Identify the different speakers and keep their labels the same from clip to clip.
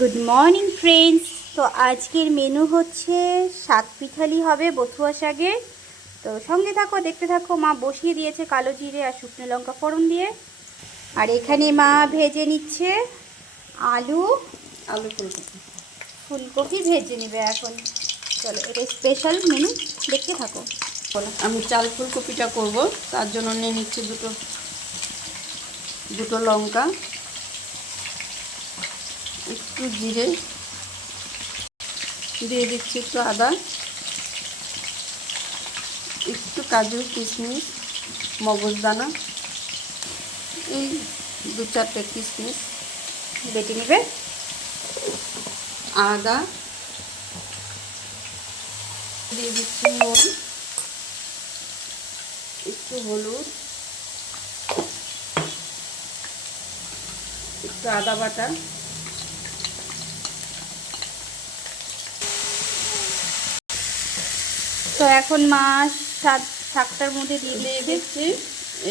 Speaker 1: Good morning friends তো আজকের menu হচ্ছে শাক পিঠালি হবে বথুয়া শাকের। তো সঙ্গে থাকো দেখতে থাকো মা বসিয়ে দিয়েছে কালো জিরে আর শুকনো লঙ্কা ফোড়ন দিয়ে। আর এখানে মা ভেজে নিচ্ছে আলু।
Speaker 2: আলু ফুলকপি।
Speaker 1: ফুলকপি ভেজে নেবে এখন। চলো এটা স্পেশাল মেনু দেখতে থাকো। বলো
Speaker 2: আমি চাল ফুলকপিটা করব তার জন্য নিয়ে নিচ্ছি দুটো দুটো লঙ্কা। একটু জিরে। দিয়ে দিচ্ছি একটু আদা। একটু কাজু, কিশমিশ মগজদানা এই দু চারটে কিশমিশ।
Speaker 1: বেটে নেবে।
Speaker 2: আদা। দিয়ে দিচ্ছি নুন। একটু হলুদ। একটু আদা বাটা।
Speaker 1: তো এখন মা শাক শাকটার মধ্যে দিয়ে
Speaker 2: দিয়ে
Speaker 1: দিচ্ছে।
Speaker 2: দিচ্ছি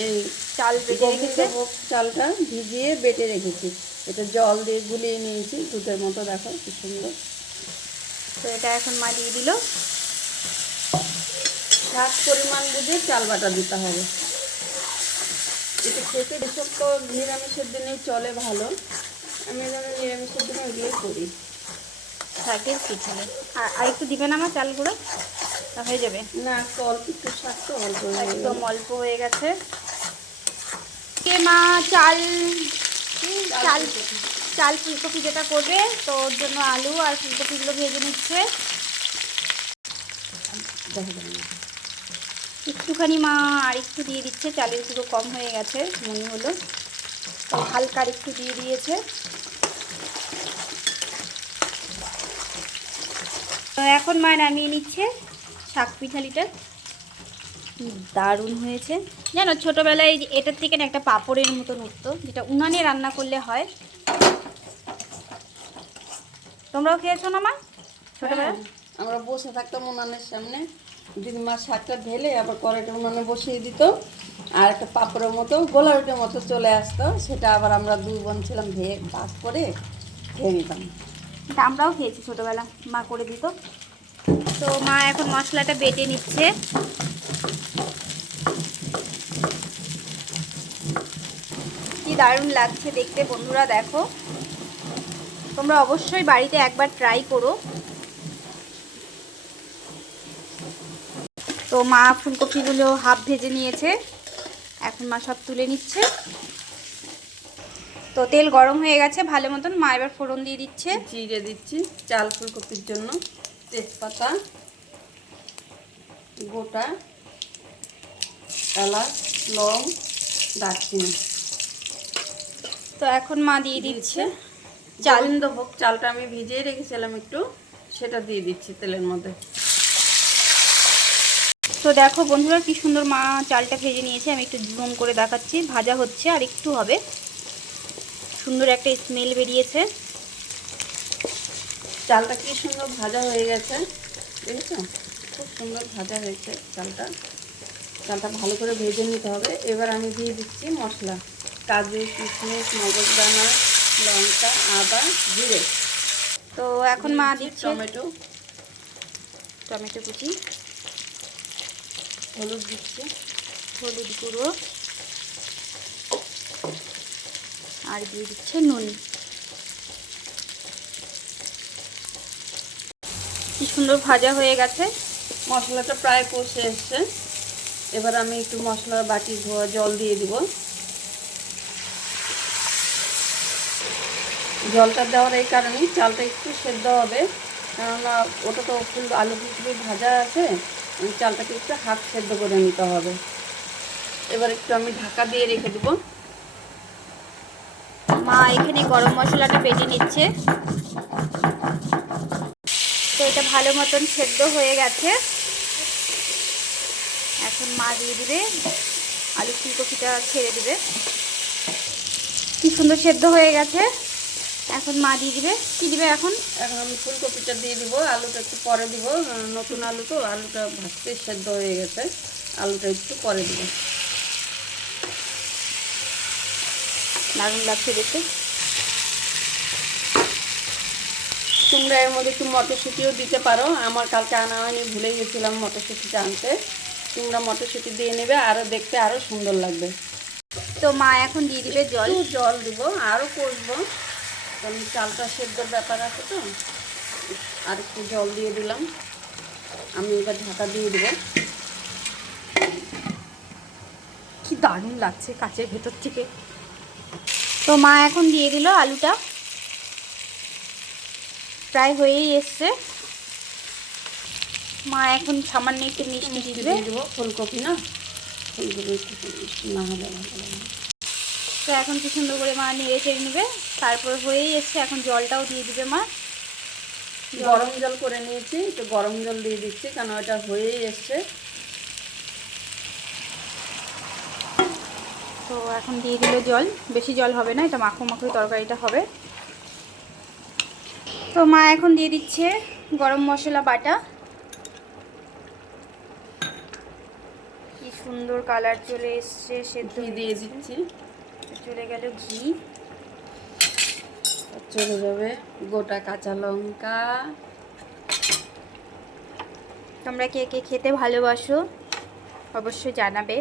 Speaker 2: এই
Speaker 1: চাল বেটে রেখেছে।
Speaker 2: চালটা ভিজিয়ে বেটে রেখেছি। এটা জল দিয়ে গুলিয়ে নিয়েছি দুধের মতো দেখো কি সুন্দর।
Speaker 1: তো এটা এখন মা দিয়ে দিল।
Speaker 2: সাত পরিমাণ বুঝে চাল বাটা দিতে হবে। এটা খেতে এসব তো নিরামিষের দিনেই চলে ভালো। আমি যেন নিরামিষের দিনে ওইগুলো করি।
Speaker 1: শাকের পিছনে আর আর একটু দিবে না আমার চাল গুঁড়ো তা হয়ে যাবে?
Speaker 2: না একটু অল্প একটু শাক অল্প
Speaker 1: একদম অল্প হয়ে গেছে। কে মা চাল? চাল চাল ফুলকপি যেটা করবে তো ওর জন্য আলু আর ফুলকপিগুলো ভেজে নিচ্ছে। একটুখানি মা আর একটু দিয়ে দিচ্ছে চালের গুঁড়ো কম হয়ে গেছে মনে হলো। তো হালকা আর একটু দিয়ে দিয়েছে। তো এখন মা নামিয়ে নিচ্ছে। শাক পিঠালিটা দারুণ হয়েছে। জানো ছোটোবেলায় এটার থেকে না একটা পাঁপড়ের মতন উঠতো যেটা উনানে রান্না করলে হয়। তোমরাও খেয়েছো না মা? ছোটোবেলায়?
Speaker 2: হ্যাঁ, আমরা বসে থাকতাম উনানের সামনে। দিদিমা শাকটা ঢেলে আবার কড়াইটা উনানে বসিয়ে দিত আর একটা পাপড়ের মতো গোলা রুটির মতো চলে আসতো সেটা আবার আমরা দুই বোন ছিলাম ভেয়ে ভাগ করে খেয়ে নিতাম।
Speaker 1: আমরাও খেয়েছি ছোটোবেলা মা করে দিত। তো মা এখন মশলাটা বেটে নিচ্ছে। কি দারুণ লাগছে দেখতে বন্ধুরা, দেখো। তোমরা অবশ্যই বাড়িতে একবার ট্রাই করো। তো মা ফুলকপিগুলো হাফ ভেজে নিয়েছে। এখন মা সব তুলে নিচ্ছে। তো তেল গরম হয়ে গেছে, ভালো মতন। মা এবার ফোড়ন দিয়ে দিচ্ছে।
Speaker 2: জিরে দিচ্ছি, চাল ফুলকপির জন্য। তেজপাতা গোটা এলাচ লং দারচিনি।
Speaker 1: তো এখন মা দিয়ে দিচ্ছে।
Speaker 2: চাল ভোগ চালটা আমি ভিজিয়ে রেখেছিলাম একটু সেটা দিয়ে দিচ্ছি তেলের মধ্যে।
Speaker 1: তো দেখো বন্ধুরা কি সুন্দর মা চালটা ভেজে নিয়েছে আমি একটু জুম করে দেখাচ্ছি ভাজা হচ্ছে আর একটু হবে। সুন্দর একটা স্মেল বেরিয়েছে।
Speaker 2: চালটা কি সুন্দর ভাজা হয়ে গেছে? দেখেছ? খুব সুন্দর ভাজা হয়েছে চালটা। চালটা ভালো করে ভেজে নিতে হবে। এবার আমি দিয়ে দিচ্ছি মশলা। কাজু কিশমিশ মগজদানা লঙ্কা আদা জিরে।
Speaker 1: তো এখন মা
Speaker 2: দিচ্ছি
Speaker 1: দিচ্ছে
Speaker 2: টমেটো।
Speaker 1: টমেটো কুচি।
Speaker 2: হলুদ দিচ্ছি।
Speaker 1: হলুদ গুঁড়ো। আর দিয়ে দিচ্ছে নুন। কি সুন্দর ভাজা হয়ে গেছে।
Speaker 2: মশলাটা প্রায় কষে এসছে। এবার আমি একটু মশলা বাটি ধোয়া জল দিয়ে দিব। জলটা দেওয়ার এই কারণেই চালটা একটু সেদ্ধ হবে। কেননা ওটা তো ফুল আলু ফুলকপি ভাজা আছে। চালটাকে একটু হাফ সেদ্ধ করে নিতে হবে। এবার একটু আমি ঢাকা দিয়ে রেখে দেবো।
Speaker 1: মা এখানে গরম মশলাটা বেটে নিচ্ছে। এটা ভালো মতন সেদ্ধ হয়ে গেছে। এখন মা দিয়ে দিবে আলু ফুলকপিটা ছেড়ে দিবে। কি সুন্দর সেদ্ধ হয়ে গেছে। এখন মা দিয়ে দিবে। কি দিবে এখন?
Speaker 2: এখন আমি ফুলকপিটা দিয়ে দিব আলুটা একটু পরে দিব। নতুন আলু তো আলুটা ভাজতে সেদ্ধ হয়ে গেছে। আলুটা একটু পরে দিব।
Speaker 1: দারুণ লাগছে দেখতে।
Speaker 2: তোমরা এর মধ্যে একটু মটরশুঁটিও দিতে পারো। আমার কালকে আনা হয়নি ভুলে গেছিলাম মটরশুঁটিটা আনতে। তোমরা মটরশুঁটি দিয়ে নেবে আরও দেখতে আরও সুন্দর লাগবে।
Speaker 1: তো মা এখন দিয়ে দিবে জল?
Speaker 2: জল দিব আরও কষবো। কারণ চালটা সেদ্ধর ব্যাপার আছে তো। আর একটু জল দিয়ে দিলাম। আমি এবার ঢাকা দিয়ে দেবো।
Speaker 1: কি দারুণ লাগছে কাচের ভেতর থেকে। তো মা এখন দিয়ে দিল আলুটা। প্রায় হয়েই এসছে। মা এখন সামান্য একটু মিষ্টি
Speaker 2: মিষ্টি
Speaker 1: দিবে।
Speaker 2: দিয়ে দেবো ফুলকপি না? ফুলকপি একটু না হলে ভালো
Speaker 1: তো এখন কি সুন্দর করে মা নেড়ে চেড়ে নেবে। তারপর হয়েই এসছে এখন জলটাও দিয়ে দিবে মা।
Speaker 2: গরম জল করে নিয়েছি তো গরম জল দিয়ে দিচ্ছি কারণ ওটা হয়েই এসছে।
Speaker 1: তো এখন দিয়ে দিল জল। বেশি জল হবে না এটা মাখো মাখো তরকারিটা হবে। তো মা এখন দিয়ে দিচ্ছে গরম মশলা বাটা। কি সুন্দর কালার চলে এসছে সেদ্ধ
Speaker 2: দিয়ে দিচ্ছি।
Speaker 1: চলে গেল ঘি।
Speaker 2: চলে যাবে গোটা কাঁচা লঙ্কা।
Speaker 1: তোমরা কে কে খেতে ভালোবাসো অবশ্যই জানাবে।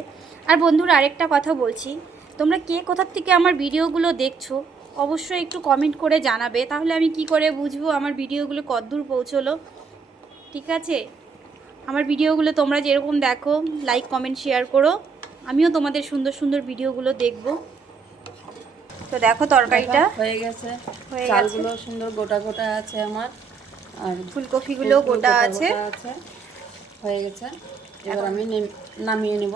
Speaker 1: আর বন্ধুরা আরেকটা কথা বলছি তোমরা কে কোথার থেকে আমার ভিডিওগুলো দেখছ অবশ্যই একটু কমেন্ট করে জানাবে। তাহলে আমি কি করে বুঝব আমার ভিডিওগুলো কতদূর পৌঁছলো? ঠিক আছে? আমার ভিডিওগুলো তোমরা যেরকম দেখো লাইক কমেন্ট শেয়ার করো। আমিও তোমাদের সুন্দর সুন্দর ভিডিওগুলো দেখব। তো দেখো তরকারিটা।
Speaker 2: হয়ে গেছে। চালগুলো সুন্দর গোটা গোটা আছে আমার। আর
Speaker 1: ফুলকপিগুলো গোটা আছে।
Speaker 2: আছে। হয়ে গেছে। এবার আমি নামিয়ে নেব।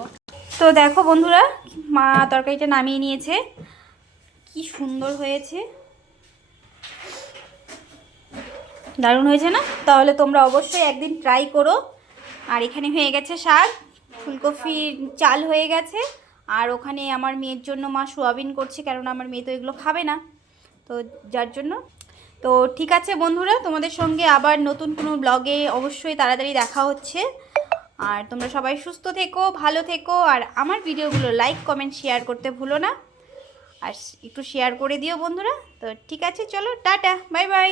Speaker 1: তো দেখো বন্ধুরা মা তরকারিটা নামিয়ে নিয়েছে। কি সুন্দর হয়েছে। দারুণ হয়েছে না? তাহলে তোমরা অবশ্যই একদিন ট্রাই করো। আর এখানে হয়ে গেছে শাক, ফুলকপি চাল হয়ে গেছে। আর ওখানে আমার মেয়ের জন্য মা সোয়াবিন করছে কারণ আমার মেয়ে তো এগুলো খাবে না। তো যার জন্য। তো ঠিক আছে বন্ধুরা, তোমাদের সঙ্গে আবার নতুন কোনো ব্লগে অবশ্যই তাড়াতাড়ি দেখা হচ্ছে। আর তোমরা সবাই সুস্থ থেকো, ভালো থেকো, আর আমার ভিডিওগুলো লাইক কমেন্ট শেয়ার করতে ভুলো না। আর একটু শেয়ার করে দিও বন্ধুরা। তো ঠিক আছে চলো টাটা বাই বাই